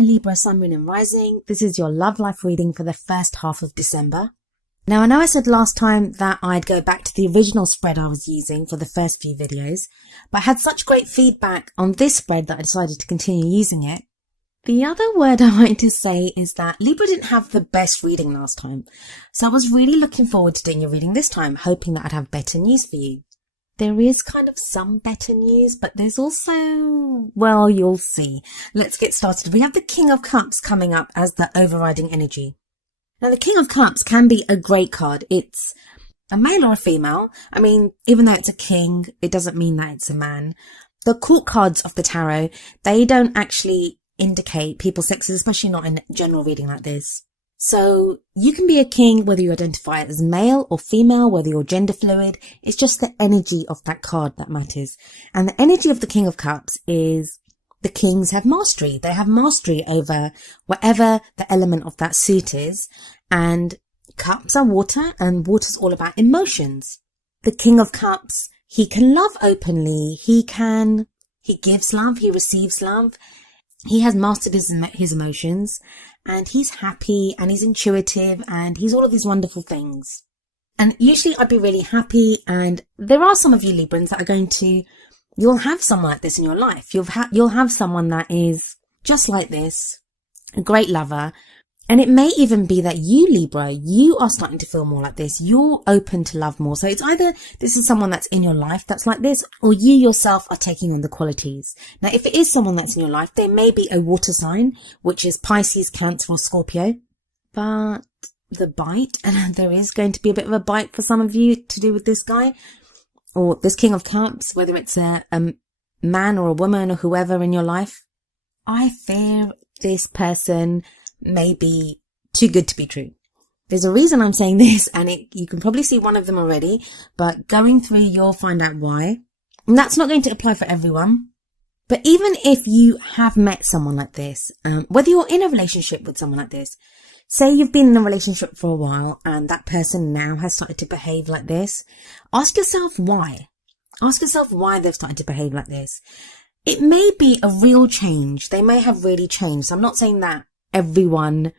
there, Libra, Sun, Moon and Rising. This is your love life reading for the first half of December. Now, I know I said last time that I'd go back to the original spread I was using for the first few videos, but I had such great feedback on this spread that I decided to continue using it. The other word I wanted to say is that Libra didn't have the best reading last time, so I was really looking forward to doing your reading this time, hoping that I'd have better news for you. There is kind of some better news, but there's also, well, you'll see. Let's get started. We have the King of Cups coming up as the overriding energy. Now, the King of Cups can be a great card. It's a male or a female. I mean, even though it's a king, it doesn't mean that it's a man. The court cards of the tarot, they don't actually indicate people's sexes, especially not in general reading like this. So you can be a king whether you identify as male or female, whether you're gender fluid. It's just the energy of that card that matters. And the energy of the King of Cups is the kings have mastery. They have mastery over whatever the element of that suit is. And cups are water, and water's all about emotions. The King of Cups, he can love openly. He gives love. He receives love. He has mastered his emotions, and he's happy, and he's intuitive, and he's all of these wonderful things. And usually I'd be really happy, and there are some of you Librans that are going to, you'll have someone like this in your life. You'll have someone that is just like this, a great lover. And it may even be that you, Libra, you are starting to feel more like this. You're open to love more. So it's either this is someone that's in your life that's like this, or you yourself are taking on the qualities. Now, if it is someone that's in your life, there may be a water sign, which is Pisces, Cancer or Scorpio. But the bite, and there is going to be a bit of a bite for some of you to do with this guy, or this King of Cups, whether it's a man or a woman or whoever in your life. I fear this person may be too good to be true. There's a reason I'm saying this, and you can probably see one of them already, but going through, you'll find out why. And that's not going to apply for everyone. But even if you have met someone like this, whether you're in a relationship with someone like this, say you've been in a relationship for a while and that person now has started to behave like this, ask yourself why. Ask yourself why they've started to behave like this. It may be a real change. They may have really changed. So I'm not saying that everyone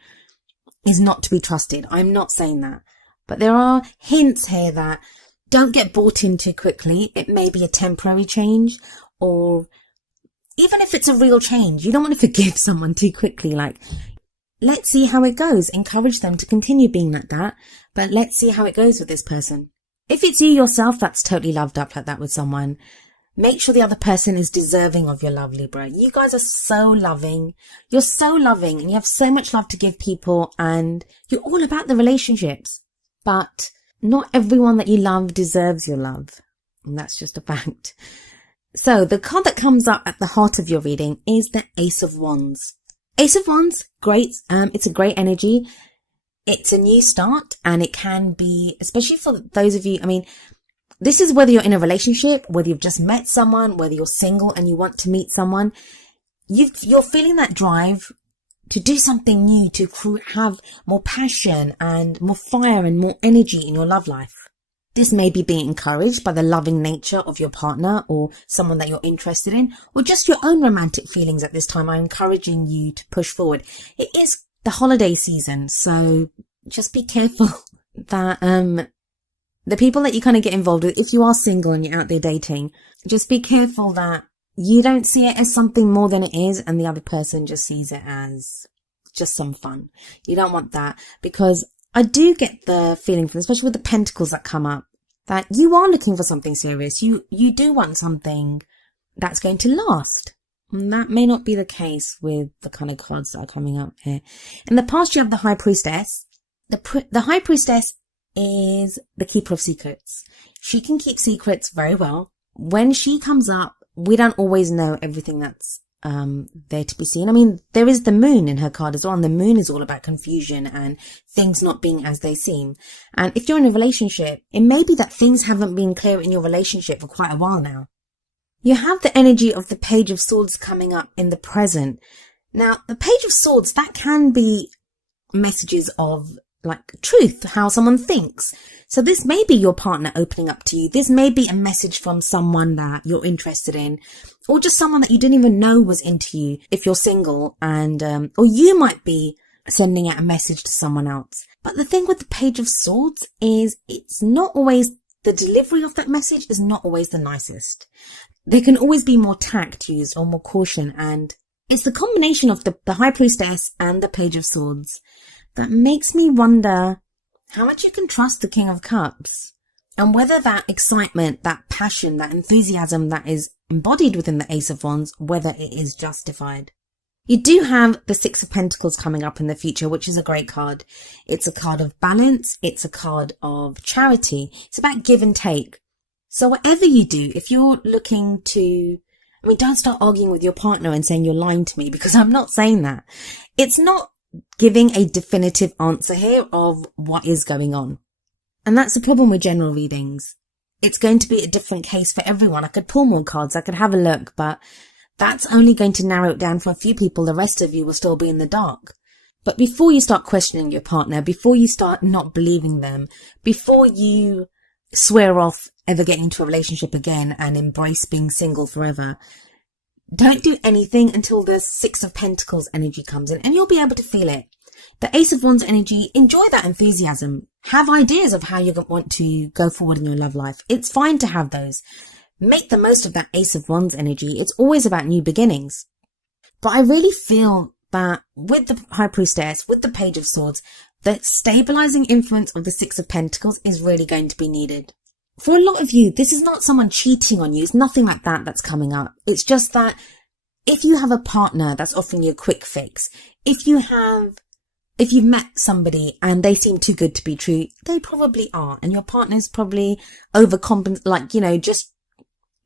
is not to be trusted. I'm not saying that. But there are hints here that don't get bought in too quickly. It may be a temporary change, or even if it's a real change, you don't want to forgive someone too quickly. Like, let's see how it goes. Encourage them to continue being like that, but let's see how it goes with this person. If it's you yourself that's totally loved up like that with someone, make sure the other person is deserving of your love, Libra. You guys are so loving. You're so loving, and you have so much love to give people, and you're all about the relationships. But not everyone that you love deserves your love. And that's just a fact. So the card that comes up at the heart of your reading is the Ace of Wands. Ace of Wands, great. It's a great energy. It's a new start, and it can be, especially for those of you, I mean, this is whether you're in a relationship, whether you've just met someone, whether you're single and you want to meet someone. You're feeling that drive to do something new, to have more passion and more fire and more energy in your love life. This may be being encouraged by the loving nature of your partner or someone that you're interested in, or just your own romantic feelings at this time are encouraging you to push forward. It is the holiday season, so just be careful that the people that you kind of get involved with, if you are single and you're out there dating, just be careful that you don't see it as something more than it is, and the other person just sees it as just some fun. You don't want that, because I do get the feeling, from, especially with the pentacles that come up, that you are looking for something serious. You do want something that's going to last. And that may not be the case with the kind of cards that are coming up here. In the past, you have the High Priestess. The High Priestess is the keeper of secrets. She can keep secrets very well. When she comes up, we don't always know everything that's there to be seen. I mean, there is the moon in her card as well, and the moon is all about confusion and things not being as they seem. And if you're in a relationship, it may be that things haven't been clear in your relationship for quite a while now. You have the energy of the Page of Swords coming up in the present. Now, the Page of Swords, that can be messages of like truth, how someone thinks. So this may be your partner opening up to you. This may be a message from someone that you're interested in, or just someone that you didn't even know was into you if you're single, and or you might be sending out a message to someone else. But the thing with the Page of Swords is it's not always, the delivery of that message is not always the nicest. There can always be more tact used or more caution, and it's the combination of the High Priestess and the Page of Swords that makes me wonder how much you can trust the King of Cups, and whether that excitement, that passion, that enthusiasm that is embodied within the Ace of Wands, whether it is justified. You do have the Six of Pentacles coming up in the future, which is a great card. It's a card of balance. It's a card of charity. It's about give and take. So whatever you do, if you're looking to, don't start arguing with your partner and saying you're lying to me, because I'm not saying that. It's not giving a definitive answer here of what is going on. And that's the problem with general readings. It's going to be a different case for everyone. I could pull more cards. I could have a look, but that's only going to narrow it down for a few people. The rest of you will still be in the dark. But before you start questioning your partner, before you start not believing them, before you swear off ever getting into a relationship again and embrace being single forever, don't do anything until the Six of Pentacles energy comes in, and you'll be able to feel it. The Ace of Wands energy, enjoy that enthusiasm. Have ideas of how you want to go forward in your love life. It's fine to have those. Make the most of that Ace of Wands energy. It's always about new beginnings. But I really feel that with the High Priestess, with the Page of Swords, the stabilizing influence of the Six of Pentacles is really going to be needed. For a lot of you, this is not someone cheating on you. It's nothing like that that's coming up. It's just that if you have a partner that's offering you a quick fix, if you've met somebody and they seem too good to be true, they probably are. And your partner's probably just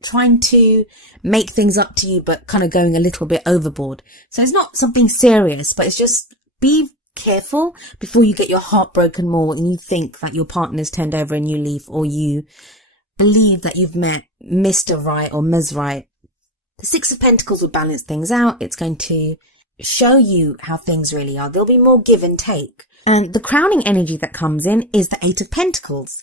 trying to make things up to you, but kind of going a little bit overboard. So it's not something serious, but it's just be careful before you get your heart broken more and you think that your partner's turned over a new leaf, or you believe that you've met Mr. Right or Ms. Right. The Six of Pentacles will balance things out. It's going to show you how things really are. There'll be more give and take. And the crowning energy that comes in is the Eight of Pentacles.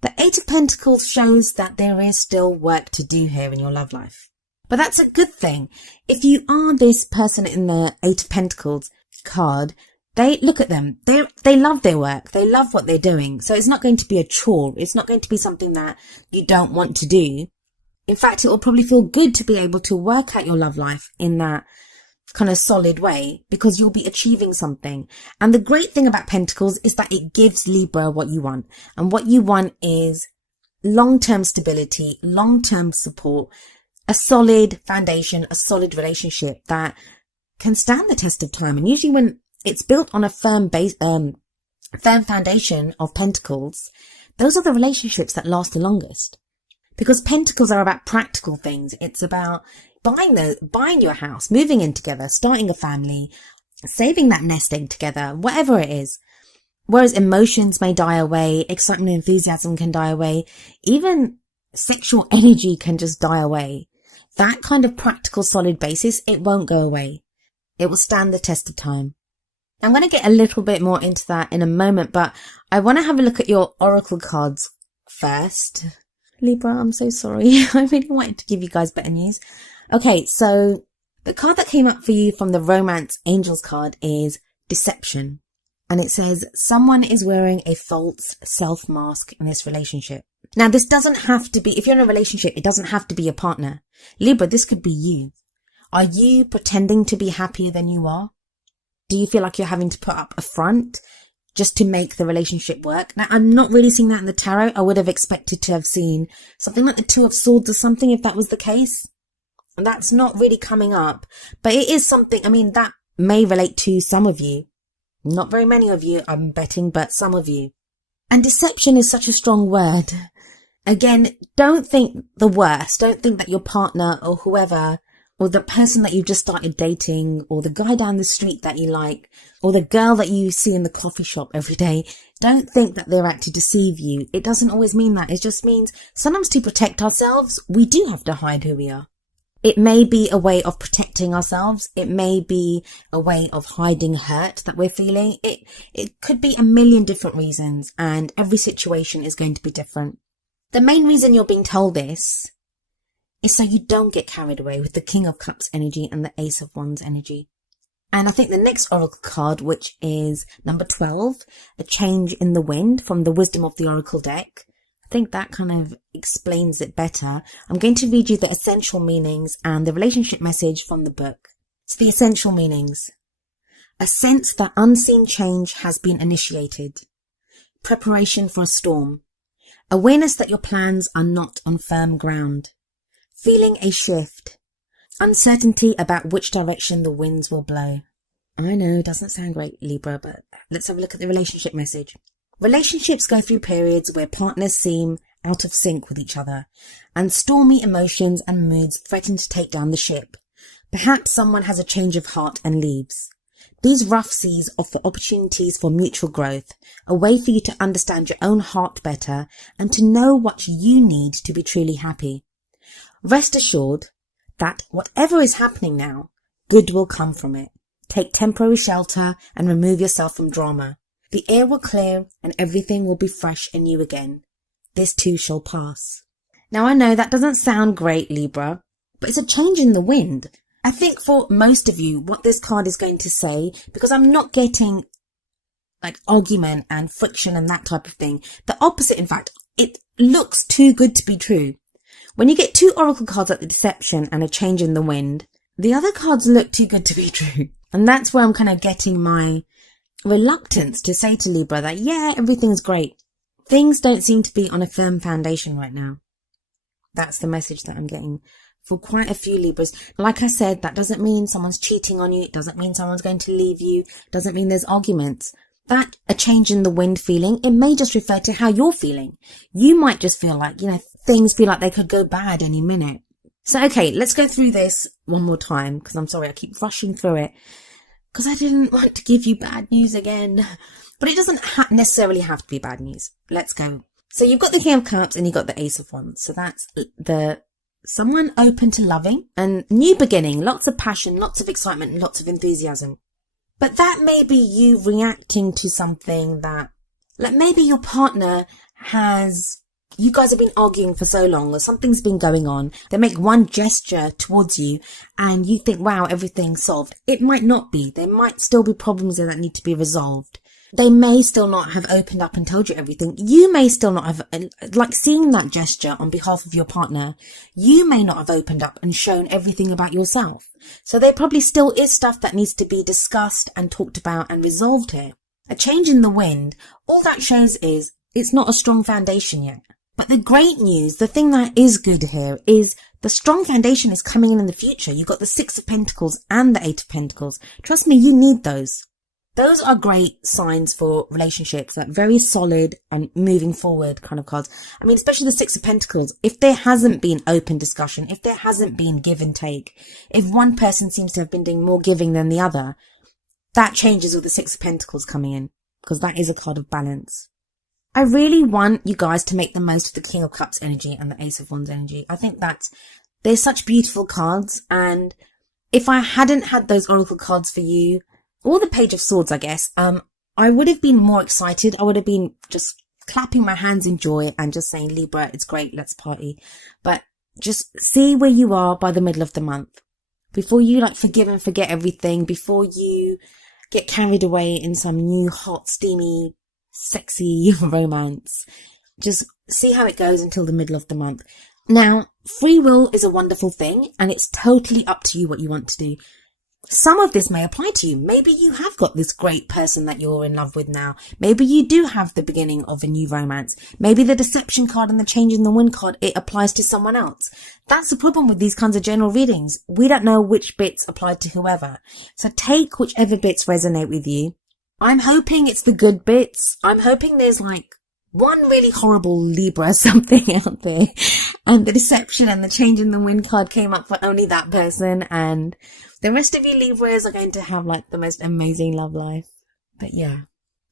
The Eight of Pentacles shows that there is still work to do here in your love life. But that's a good thing. If you are this person in the Eight of Pentacles card, they look at them. They love their work. They love what they're doing. So it's not going to be a chore. It's not going to be something that you don't want to do. In fact, it will probably feel good to be able to work out your love life in that kind of solid way, because you'll be achieving something. And the great thing about Pentacles is that it gives Libra what you want. And what you want is long-term stability, long-term support, a solid foundation, a solid relationship that can stand the test of time. And usually when it's built on a firm foundation of Pentacles, those are the relationships that last the longest. Because Pentacles are about practical things. It's about buying your house, moving in together, starting a family, saving that nest egg together, whatever it is. Whereas emotions may die away, excitement and enthusiasm can die away, even sexual energy can just die away. That kind of practical, solid basis, it won't go away. It will stand the test of time. I'm going to get a little bit more into that in a moment, but I want to have a look at your oracle cards first. Libra, I'm so sorry. I really wanted to give you guys better news. Okay, so the card that came up for you from the Romance Angels card is Deception. And it says, someone is wearing a false self-mask in this relationship. Now, this doesn't have to be, if you're in a relationship, it doesn't have to be your partner. Libra, this could be you. Are you pretending to be happier than you are? Do you feel like you're having to put up a front just to make the relationship work? Now, I'm not really seeing that in the tarot. I would have expected to have seen something like the Two of Swords or something if that was the case. And that's not really coming up. But it is something, that may relate to some of you. Not very many of you, I'm betting, but some of you. And deception is such a strong word. Again, don't think the worst. Don't think that your partner or whoever, or the person that you've just started dating, or the guy down the street that you like, or the girl that you see in the coffee shop every day, don't think that they're out to deceive you. It doesn't always mean that. It just means sometimes to protect ourselves, we do have to hide who we are. It may be a way of protecting ourselves. It may be a way of hiding hurt that we're feeling. It could be a million different reasons, and every situation is going to be different. The main reason you're being told this is so you don't get carried away with the King of Cups energy and the Ace of Wands energy. And I think the next oracle card, which is number 12, a change in the wind from the Wisdom of the Oracle deck, I think that kind of explains it better. I'm going to read you the essential meanings and the relationship message from the book. So the essential meanings. A sense that unseen change has been initiated. Preparation for a storm. Awareness that your plans are not on firm ground. Feeling a shift. Uncertainty about which direction the winds will blow. I know, it doesn't sound great, Libra, but let's have a look at the relationship message. Relationships go through periods where partners seem out of sync with each other, and stormy emotions and moods threaten to take down the ship. Perhaps someone has a change of heart and leaves. These rough seas offer opportunities for mutual growth, a way for you to understand your own heart better and to know what you need to be truly happy. Rest assured that whatever is happening now, good will come from it. Take temporary shelter and remove yourself from drama. The air will clear and everything will be fresh and new again. This too shall pass. Now I know that doesn't sound great, Libra, but it's a change in the wind. I think for most of you, what this card is going to say, because I'm not getting like argument and friction and that type of thing. The opposite, in fact, it looks too good to be true. When you get two oracle cards like the deception and a change in the wind, the other cards look too good to be true. And that's where I'm kind of getting my reluctance to say to Libra that, yeah, everything's great. Things don't seem to be on a firm foundation right now. That's the message that I'm getting for quite a few Libras. Like I said, that doesn't mean someone's cheating on you. It doesn't mean someone's going to leave you. It doesn't mean there's arguments. That a change in the wind feeling, it may just refer to how you're feeling. You might just feel like, things feel like they could go bad any minute. So, okay, let's go through this one more time, because I'm sorry, I keep rushing through it, because I didn't want to give you bad news again. But it doesn't necessarily have to be bad news. Let's go. So you've got the King of Cups and you've got the Ace of Wands. So that's someone open to loving and new beginning, lots of passion, lots of excitement, and lots of enthusiasm. But that may be you reacting to something that, like maybe your partner you guys have been arguing for so long, or something's been going on. They make one gesture towards you and you think, wow, everything's solved. It might not be. There might still be problems there that need to be resolved. They may still not have opened up and told you everything. You may still not have, like seeing that gesture on behalf of your partner, you may not have opened up and shown everything about yourself. So there probably still is stuff that needs to be discussed and talked about and resolved here. A change in the wind, all that shows is it's not a strong foundation yet. But the great news, the thing that is good here, is the strong foundation is coming in the future. You've got the Six of Pentacles and the Eight of Pentacles. Trust me, you need those. Those are great signs for relationships, like very solid and moving forward kind of cards. I mean, especially the Six of Pentacles. If there hasn't been open discussion, if there hasn't been give and take, if one person seems to have been doing more giving than the other, that changes with the Six of Pentacles coming in, because that is a card of balance. I really want you guys to make the most of the King of Cups energy and the Ace of Wands energy. I think that they're such beautiful cards, and if I hadn't had those oracle cards for you, or the Page of Swords, I guess, I would have been more excited. I would have been just clapping my hands in joy and just saying, Libra, it's great, let's party. But just see where you are by the middle of the month. Before you forgive and forget everything, before you get carried away in some new hot, steamy, sexy romance. Just see how it goes until the middle of the month. Now, free will is a wonderful thing, and it's totally up to you what you want to do. Some of this may apply to you. Maybe you have got this great person that you're in love with now. Maybe you do have the beginning of a new romance. Maybe the deception card and the change in the wind card, it applies to someone else. That's the problem with these kinds of general readings. We don't know which bits apply to whoever. So take whichever bits resonate with you. I'm hoping it's the good bits. I'm hoping there's one really horrible Libra something out there, and the deception and the change in the wind card came up for only that person, and the rest of you Libras are going to have the most amazing love life. But yeah,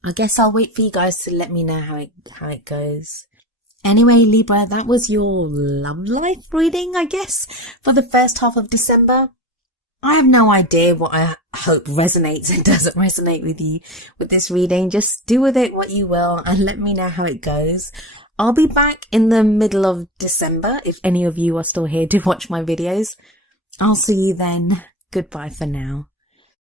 I guess I'll wait for you guys to let me know how it goes. Anyway, Libra, that was your love life reading, I guess, for the first half of December. I have no idea what I hope resonates and doesn't resonate with you with this reading. Just do with it what you will and let me know how it goes. I'll be back in the middle of December if any of you are still here to watch my videos. I'll see you then. Goodbye for now.